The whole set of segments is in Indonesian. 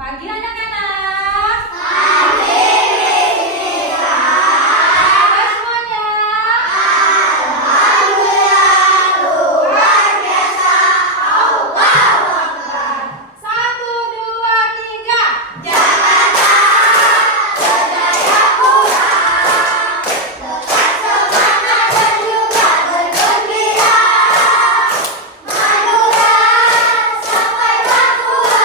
Pagi anak-anak. Pagi, Apa semuanya? Alhamdulillah, luar biasa. Allahu Akbar. 1, 2, 3. Jakarta, berjaya pulang. Tetap semangat dan juga bergembira. Madura sampai Papua.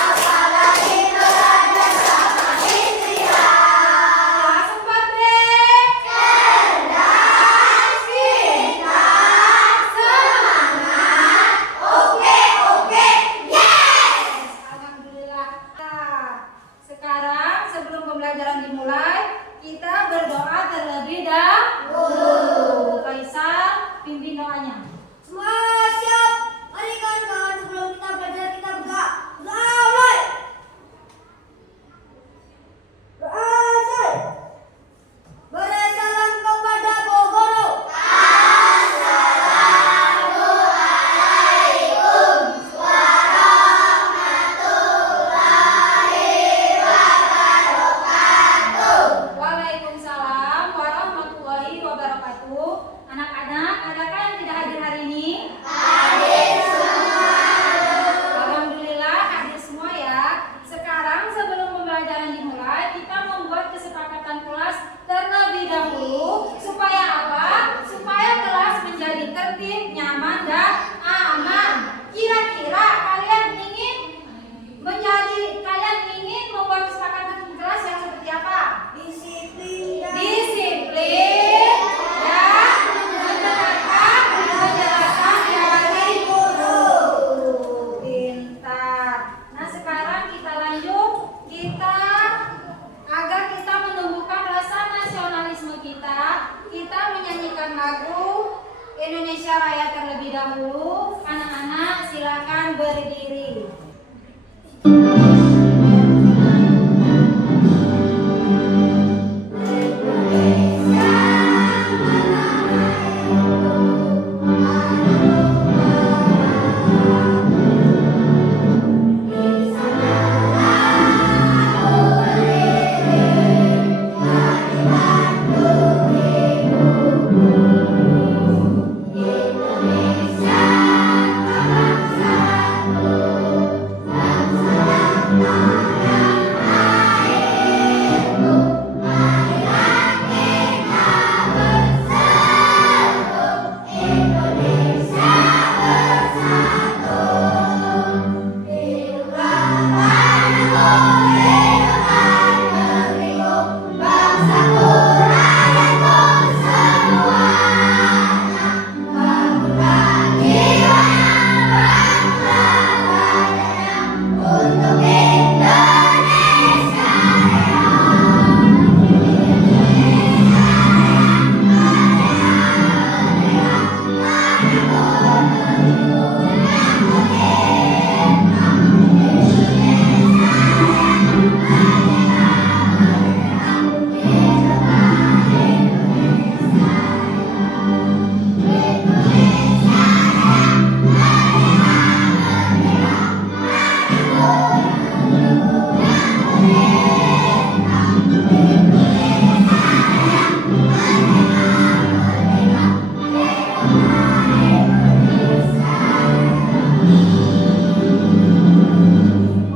Apalagi belajar sama istirahat. Kelas 4B. Cerdas, pintar, semangat. Oke, yes! Alhamdulillah. Sekarang sebelum pembelajaran dimulai, kita berdoa terlebih dahulu. Faisal, pimpin doanya. Semua siap. Mari kawan-kawan, sebelum kita belajar kita berdoa. Mulai. Doa. Bersalam kepada Bogoro. Assalamualaikum warahmatullahi wabarakatuh. Waalaikumsalam warahmatullahi wabarakatuh. Anak-anak, adakah yang tidak hadir hari ini? Hadir semua. Alhamdulillah hadir semua ya. Sekarang sebelum pembelajaran dimulai, kita membuat kesepakatan kelas terlebih dahulu. Supaya apa? Supaya kelas menjadi tertib, nyaman, dan aman. Kira-kira kalian ingin membuat kesepakatan kelas yang seperti apa? Disiplin dan Disiplin dan mendengarkan penjelasan dari guru. Pintar. Nah, sekarang kita lanjut. Agar kita menumbuhkan rasa nasionalisme kita menyanyikan lagu Indonesia Raya terlebih dahulu. Anak-anak silakan berdiri.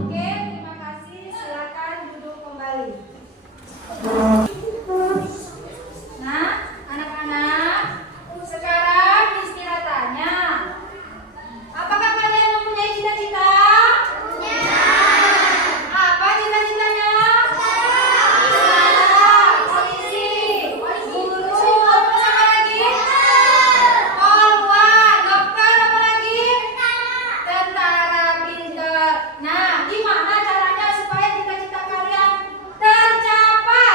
Oke, terima kasih. Silakan duduk kembali. Nah, anak-anak, sekarang istilah tanya. Apakah kalian mempunyai cita-cita? Apa cita-citanya? Polisi, guru, apa lagi? Polwan, dokter, apa lagi? Tentara. Pintar. Nah, gimana caranya supaya cita-cita kalian tercapai?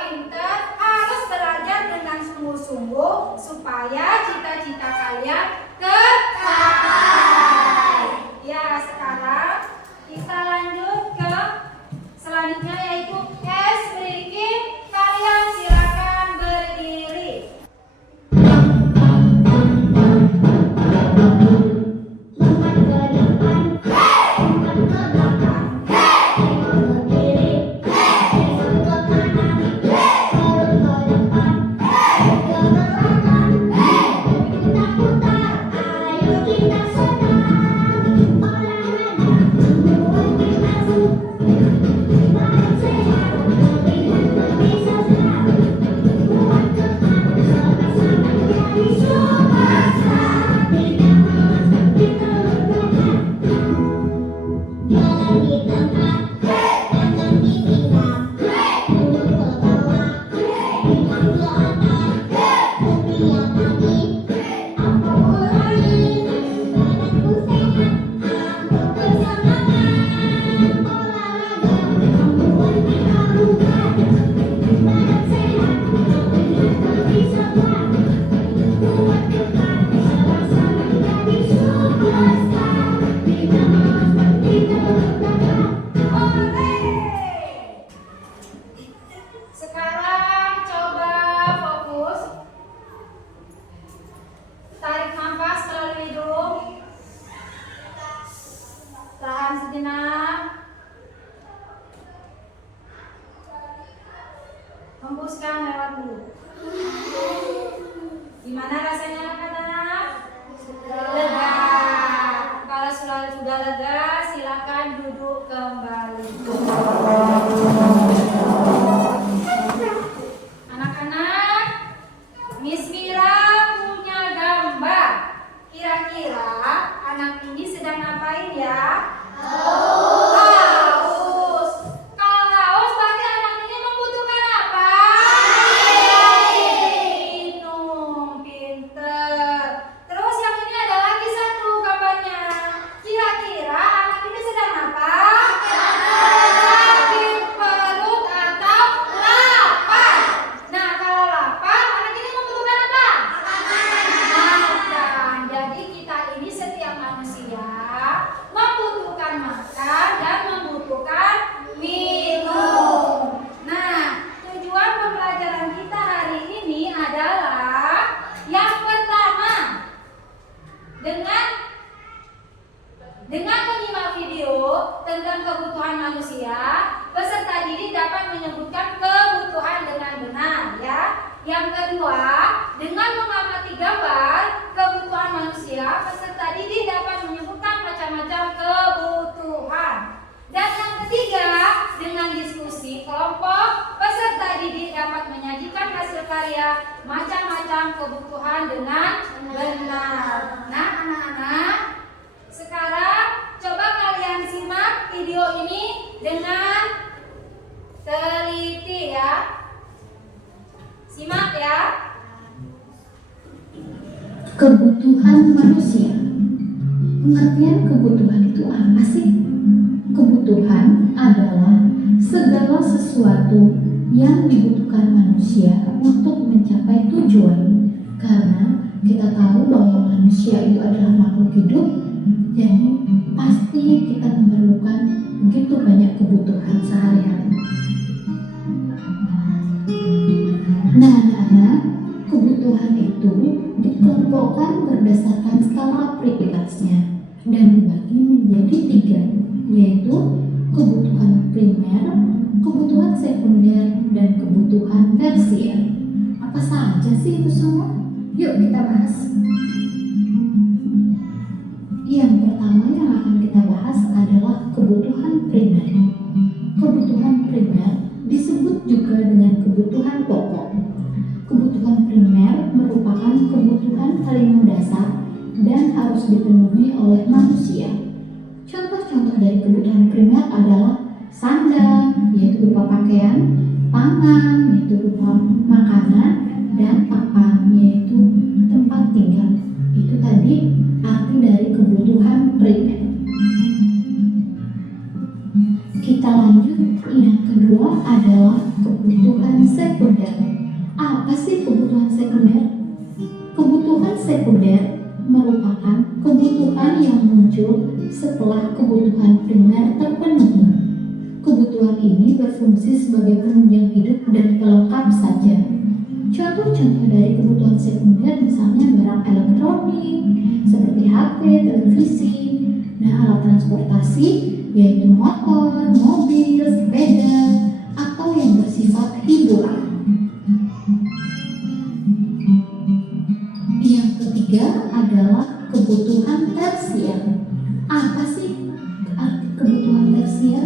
Pintar, harus belajar dengan sungguh-sungguh supaya cita-cita kalian tercapai. Ya, sekarang kita lanjut ke selanjutnya yaitu es breaking. Kalian silakan berdiri. Gimana rasanya anak-anak? Lega. Kalau sudah lega, silakan duduk kembali. Anak-anak, Miss Mira punya gambar. Kira-kira anak ini sedang ngapain ya? Haus. Kalau haus berarti anak ini membutuhkan apa? Minum. Pinter. Terus yang ini ada lagi satu gambarnya. Kira-kira anak ini sedang apa? Sakit perut atau lapar. Nah, kalau lapar, anak ini membutuhkan apa? Makan. Jadi kita ini setiap manusia membutuhkan makan dan membutuhkan minum. Nah, tujuan pembelajaran kita hari ini adalah yang pertama, dengan menyimak video tentang kebutuhan manusia, peserta didik dapat menyebutkan kebutuhan dengan benar ya. Yang kedua, dengan mengamati gambar kebutuhan manusia, peserta didik dapat menyebutkan macam-macam kebutuhan. Dan yang ketiga, dengan diskusi kelompok, peserta didik dapat menyajikan hasil karya macam-macam kebutuhan dengan benar. Nah, anak-anak, sekarang coba kalian simak video ini dengan teliti ya. Simak ya. Kebutuhan manusia. Pengertian kebutuhan itu apa sih? Kebutuhan adalah segala sesuatu yang dibutuhkan manusia untuk mencapai tujuan. Karena kita tahu bahwa manusia itu adalah makhluk hidup, jadi pasti kita memerlukan begitu banyak kebutuhan sehari-hari. Nah, anak-anak, kebutuhan itu dikelompokkan berdasarkan skala prioritasnya dan dibagi menjadi 3, yaitu kebutuhan primer, kebutuhan sekunder, dan kebutuhan tersier. Apa saja sih itu semua? Yuk kita bahas. Yang pertama yang akan kita bahas adalah kebutuhan primer. Kebutuhan primer disebut juga dengan kebutuhan pokok. Kebutuhan primer merupakan kebutuhan paling mendasar dan harus dipenuhi oleh manusia. Contoh-contoh dari kebutuhan primer adalah sandang, yaitu berupa pakaian, pangan, yaitu berupa makanan, dan papan, yaitu tempat tinggal. Itu tadi arti dari kebutuhan primer. Kita lanjut, yang kedua adalah kebutuhan sekunder. Apa sih kebutuhan sekunder? Kebutuhan sekunder merupakan kebutuhan yang muncul setelah kebutuhan primer terpenuhi. Kebutuhan ini berfungsi sebagai penunjang hidup dan pelengkap saja. Contoh-contoh dari kebutuhan sekunder misalnya barang elektronik seperti HP, televisi, nah alat transportasi yaitu motor, mobil, sepeda, atau yang bersifat hiburan. Yang ketiga adalah kebutuhan tersier. Apa sih arti kebutuhan tersier?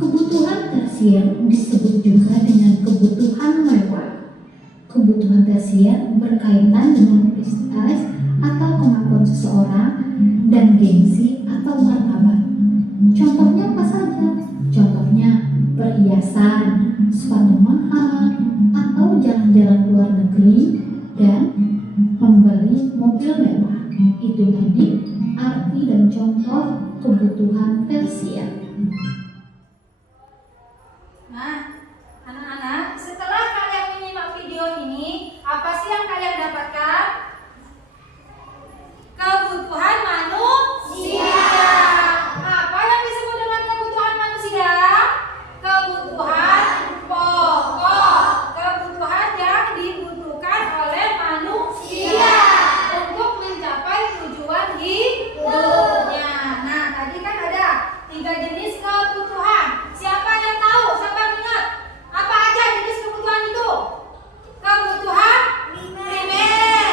Kebutuhan tersier disebut juga dengan kebutuhan mewah. Kebutuhan tersier berkaitan dengan prestasi atau kemampuan seseorang dan gengsi atau martabat. Contohnya apa saja? Contohnya perhiasan, sepatu mahal, atau jalan-jalan luar negeri, dan membeli mobil mewah. Itu tadi arti dan contoh kebutuhan tersier. Nah, anak-anak, setelah kalian menyimak video ini, apa sih yang kalian dapatkan? Kebutuhan manusia. Apa yang disebut dengan kebutuhan manusia? Kebutuhan pokok. Kebutuhan yang dibutuhkan oleh manusia untuk mencapai tujuan hidupnya. Nah, tadi kan ada 3 jenis kebutuhan. Siapa yang tahu? Siapa yang ingat? Apa aja jenis kebutuhan itu? Kebutuhan primer.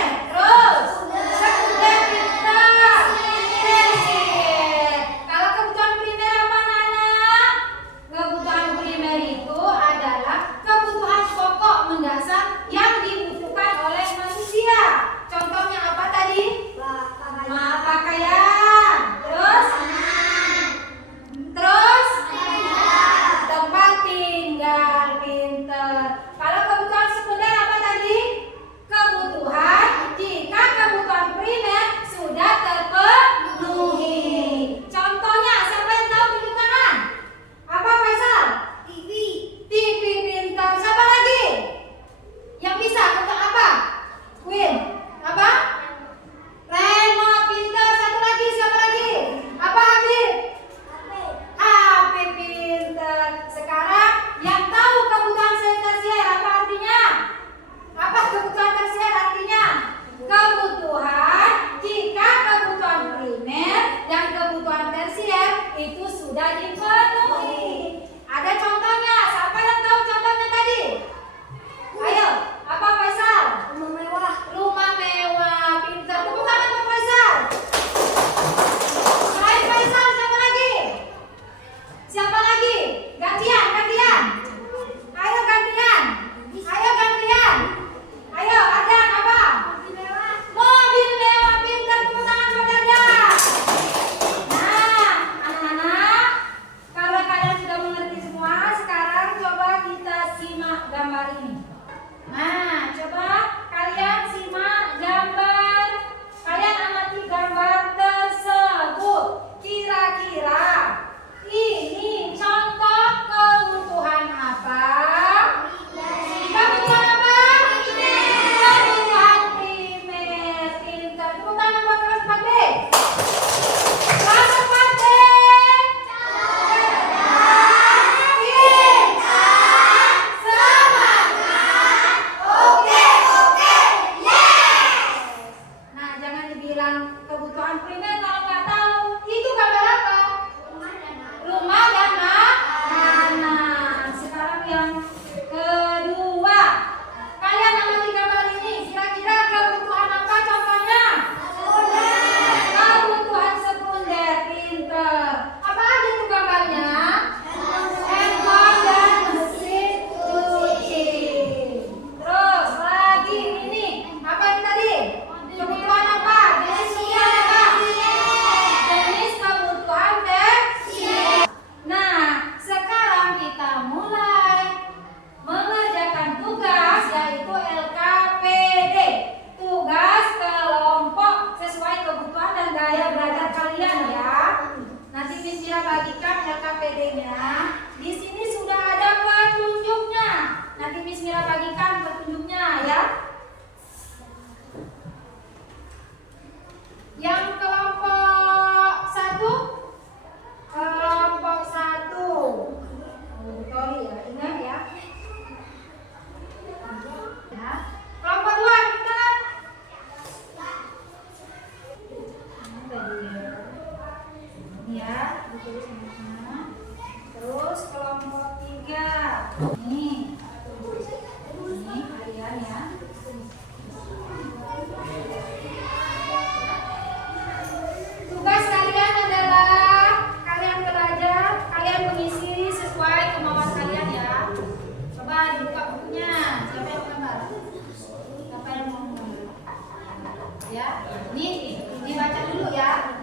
ya. Ini dibaca dulu ya.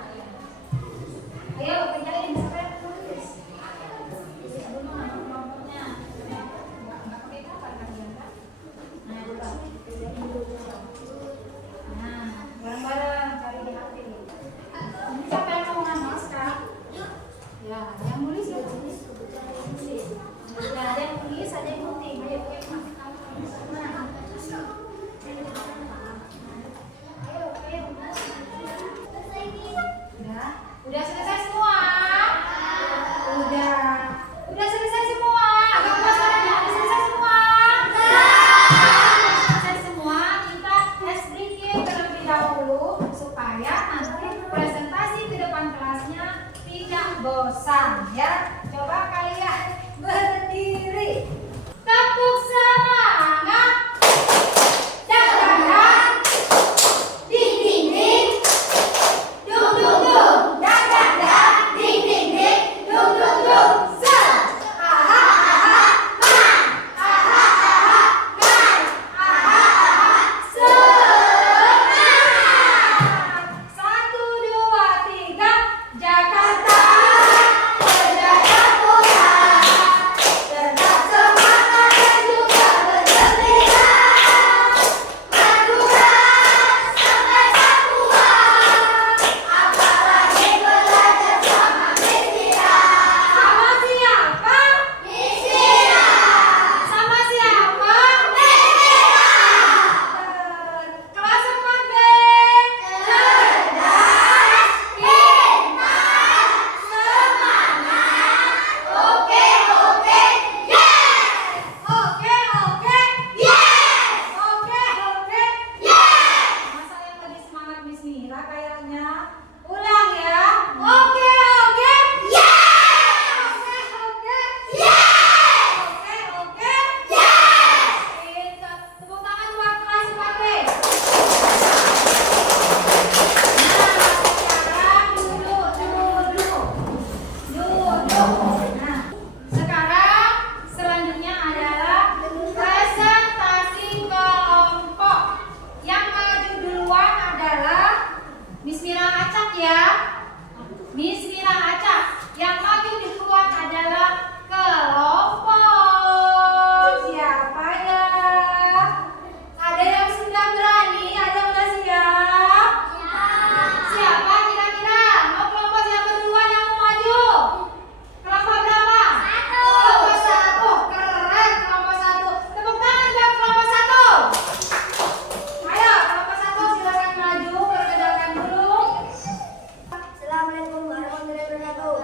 Ayo kerjain sampai tulis. Tulis dulu nama kelompoknya. Nggak pakai kapan kalian kan? Nah, coba. Nah, bareng-bareng cari di HP. Ini siapa yang mau ngambil sekarang? Ya, yang nulis ya tulis. Ya, ada yang tulis, ada yang gunting. Ayo, nah. Udah selesai semua? Udah selesai semua? Agak puas suaranya, udah selesai semua? Selesai semua, kita tes sedikit terlebih dahulu supaya nanti presentasi ke depan kelasnya tidak bosan ya. Coba kalian berdiri. Tepuk semangat. Dak dak dak. Ding ding ding. Dung dung dung. Dak dak dak. Ding ding ding. Dung dung dung. Se. Aha aha man. Aha aha man. Aha aha semangat. 1 2 3 Jakarta. Berjaya Tuhan. Tetap semangat dan juga bergembira. Madura sampai Papua. Apalagi belajar sama Mistira. Sama siapa? Mistira. Sama siapa? Mistira. Kelas 4B. Cerdas, pintar, semangat. Oke, oke, yes. Oke, oke, yes. Oke, oke, yes. Masa yang lebih semangat Miss Mira kayaknya? Ulang ya. Oke, oke, yes. Oke, oke, yes. Oke, oke, yes. Pintar. Tepuk tangan buat kelas 4B. Nah, sekarang selanjutnya adalah presentasi kelompok. Yang maju duluan adalah Miss Mira Acak ya. Miss Mira Acak. Yang maju duluan adalah kelompok. Siapa ya? Ada yang sudah berani? Ada yang sudah siap? Siapa kira-kira? Mau kelompok siapa duluan yang mau maju? Kelompok berapa? Kelompok 1. Keren kelompok 1. Tepuk tangan buat kelompok 1. Ayo kelompok 1 silakan maju, perkenalkan dulu. Assalamualaikum warahmatullahi wabarakatuh.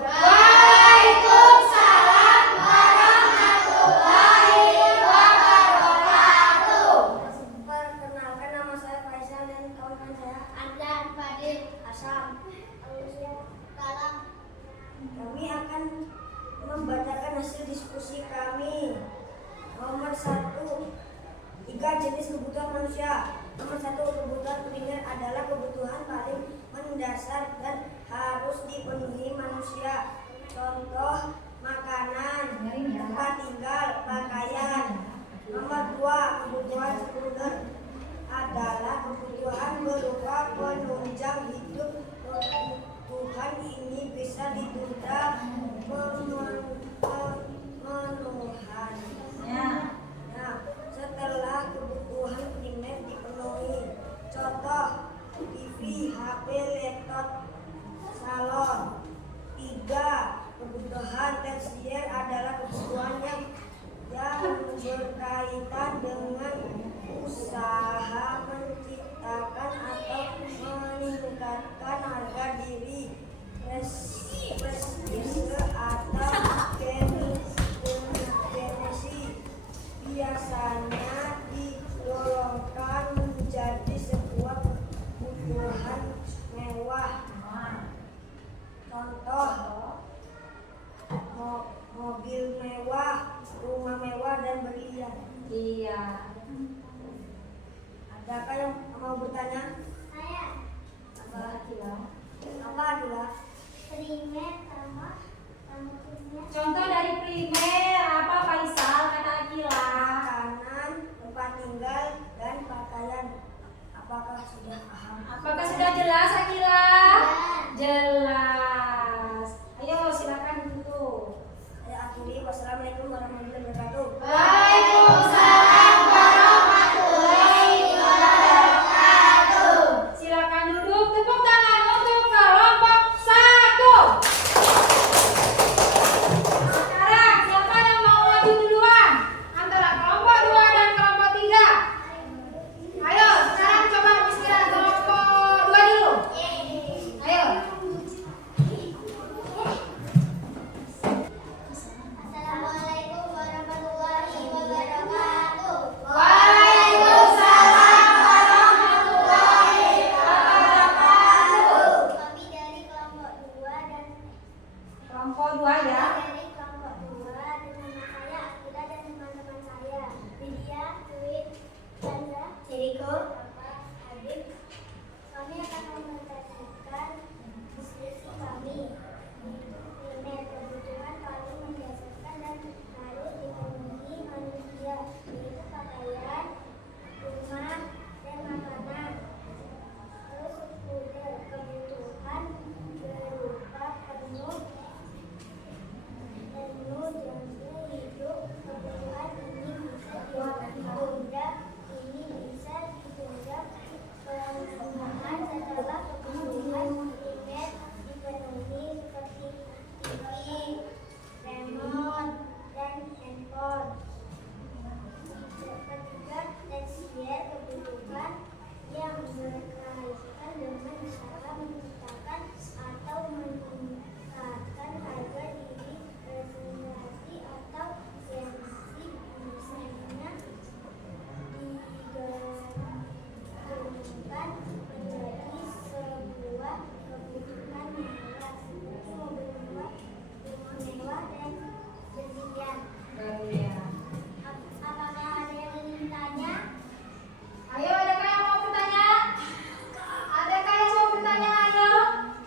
Waalaikumsalam warahmatullahi wabarakatuh. Perkenalkan, nama saya Faisal dan kawan saya Adlan, Fadil, Asam. Kalam, Kami akan membacakan hasil diskusi kami. Nomor 1, 3 jenis kebutuhan manusia. Nomor 1, kebutuhan primer adalah kebutuhan paling mendasar dan harus dipenuhi manusia. Contoh makanan, tempat tinggal, pakaian. Nomor 2, kebutuhan sekunder adalah kebutuhan berupa penunjang hidup. Kebutuhan ini bisa ditunda pemenuhannya. Nah, setelah kebutuhan primer dipenuhi, contoh TV, HP, laptop, salon. 3, kebutuhan tersier adalah kebutuhan yang berkaitan dengan usaha menciptakan atau meningkatkan harga diri, prestise atau benefit. Biasanya digolongkan menjadi sebuah kebutuhan mewah. Contoh mobil mewah, rumah mewah, dan berlian. Iya. Adakah yang mau bertanya? saya, Apa Akila? Apa adalah? primer sama primer. Contoh dari primer apa Faisal kata Akila? Makanan, tempat tinggal, dan pakaian. Apakah sudah paham? Apa Jelas. Ayo silakan duduk. Saya akhiri. Wassalamualaikum warahmatullahi wabarakatuh. Waalaikumsalam warahmatullahi wabarakatuh. Silakan duduk. Tepuk tangan untuk kelompok 1. Sekarang siapa yang mau maju duluan antara kelompok 2 dan kelompok 3? Ayo, sekarang coba istirahat kelompok 2 dulu. Ayo. Assalamualaikum warahmatullahi wabarakatuh. Waalaikumsalam warahmatullahi wabarakatuh. Kami dari kelompok 2 dan Kelompok 2 ya. dari kelompok 2 dengan nama saya Akila dan teman-teman saya Lydia, Dwi, Chandra, Jericho. Bapak, Habib. Kami akan mempresentasikan diskusi kami. Primer, kebutuhan paling mendasar dan harus dipenuhi manusia, yaitu pakaian, rumah, dan makanan. Terus sekunder, kebutuhan berupa penuh jangka hidup. Kebutuhan ini bisa ditunda, ini bisa ditunda. Pemenuhan setelah kebutuhan primer dipenuhi seperti TV, remote, dan handphone. Ketiga, tersier, kebutuhan yang berkaitan dengan usaha menciptakan atau meningkatkan harga diri, presentasi atau sensi, misalnya digabungkan menjadi sebuah kebutuhan mewah, seperti mobil mewah, rumah mewah, dan berlian. Apakah ada yang ingin tanya? Ayo, adakah yang mau bertanya? Adakah yang mau bertanya? Ayo,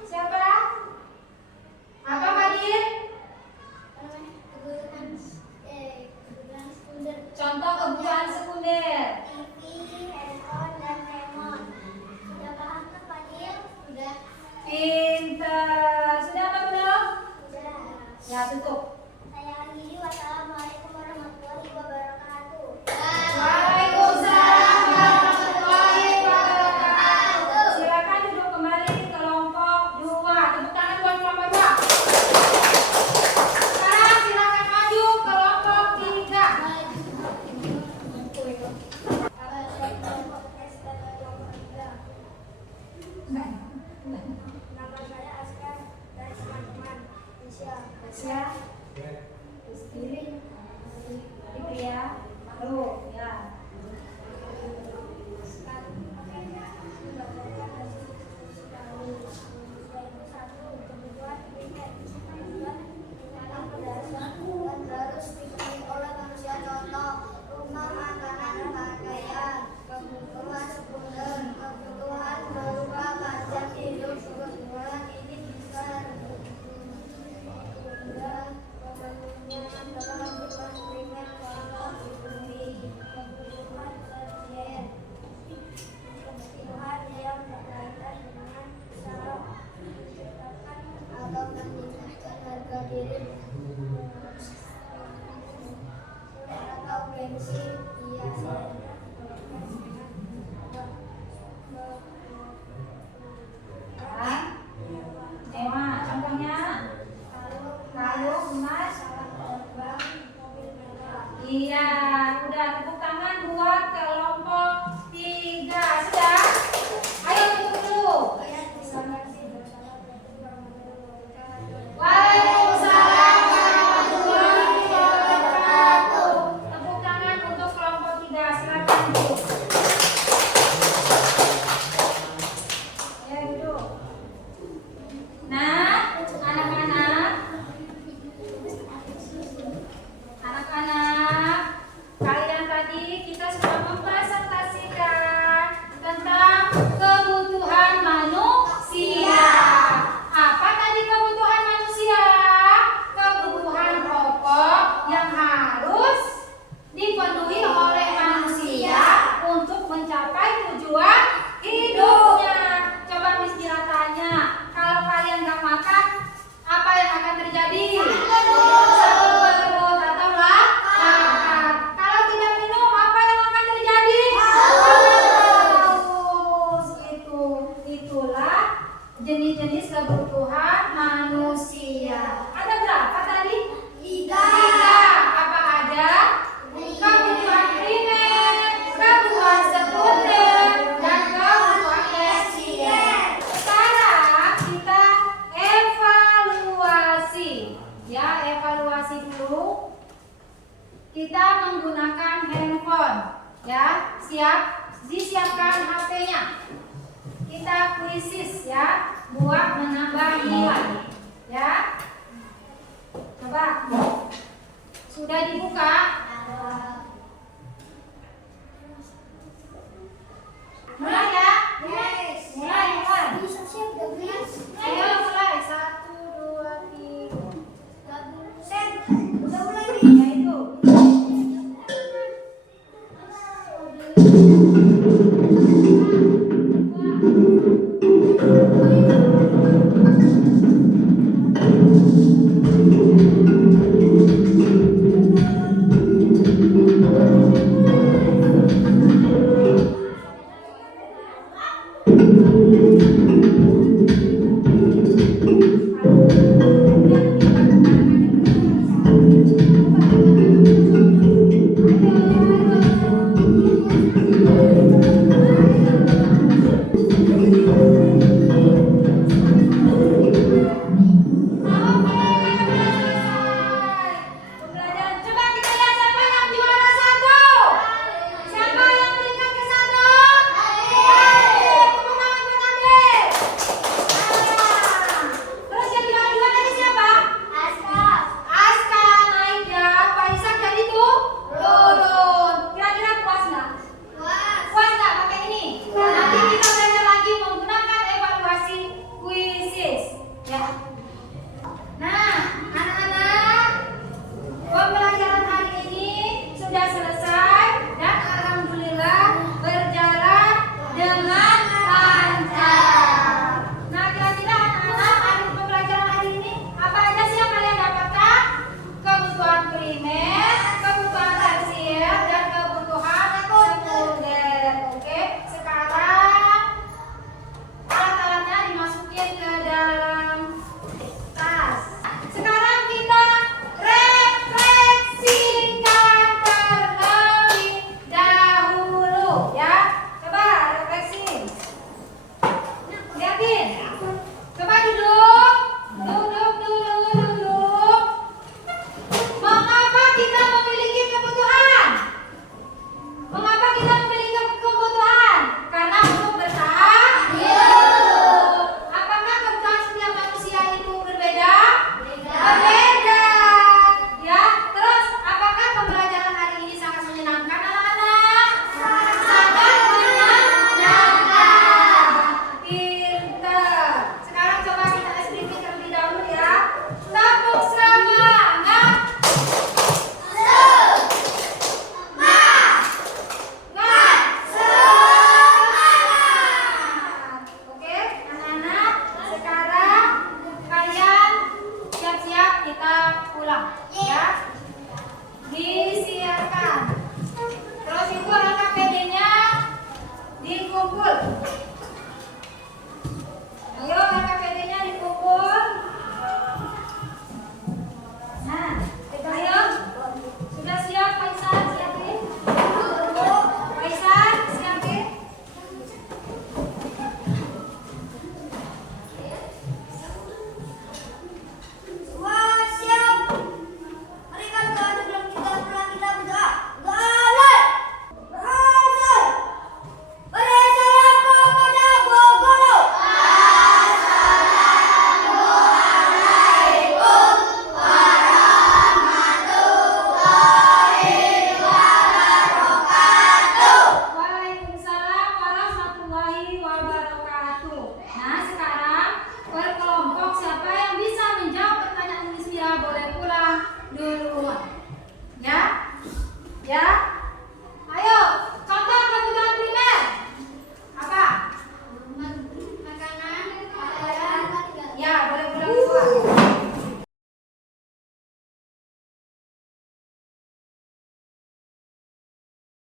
siapa? Apa Fadil? Kebutuhan sekunder, Contoh kebutuhan sekunder. TV, handphone, dan remote. Sudah paham kan Fadil? Sudah. Pinter. Sudah apa belum? Sudah. Ya, tutup. Saya akhiri. Wassalamualaikum warahmatullahi wabarakatuh. Waalaikumsalam warahmatullahi wabarakatuh. Silakan duduk kembali kelompok 2. Tepuk tangan buat kelompok 2. Sekarang silakan maju kelompok 3. Nama saya Askar dan teman-teman. Inisial Asia, jenis-jenis kebutuhan manusia. Ada berapa tadi? 3. Apa aja? Kebutuhan primer, kebutuhan sekunder, dan kebutuhan tersier. Sekarang kita evaluasi. Ya, evaluasi dulu. Kita menggunakan handphone. Ya, siap? Disiapkan HP-nya. Kita kuisis ya, buat menambah nilai. Ya. Coba. Sudah dibuka? Mulai.